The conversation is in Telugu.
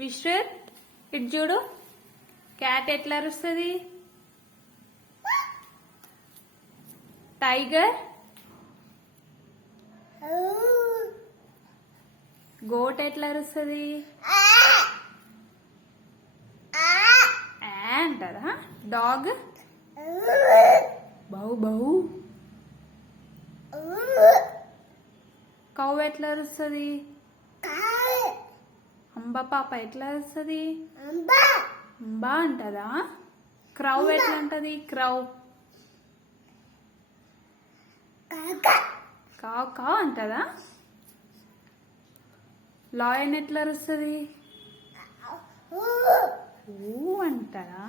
విశ్వత్ ఇటు చూడు. క్యాట్ ఎట్లా అరుస్తుంది? టైగర్, గోట్ ఎట్లా అరుస్తుంది? అంటారా? డాగ్ బౌ బౌ. కౌ ఎట్లా అరుస్తుంది? అంబ పాప ఎట్లా అరుస్తుంది? అంబా అంటదా? క్రౌ ఎట్లా అంటది? క్రౌ కావ్ కావ్ అంటదా? లాయన్ ఎట్లా అరుస్తుంది? ఊ అంటారా?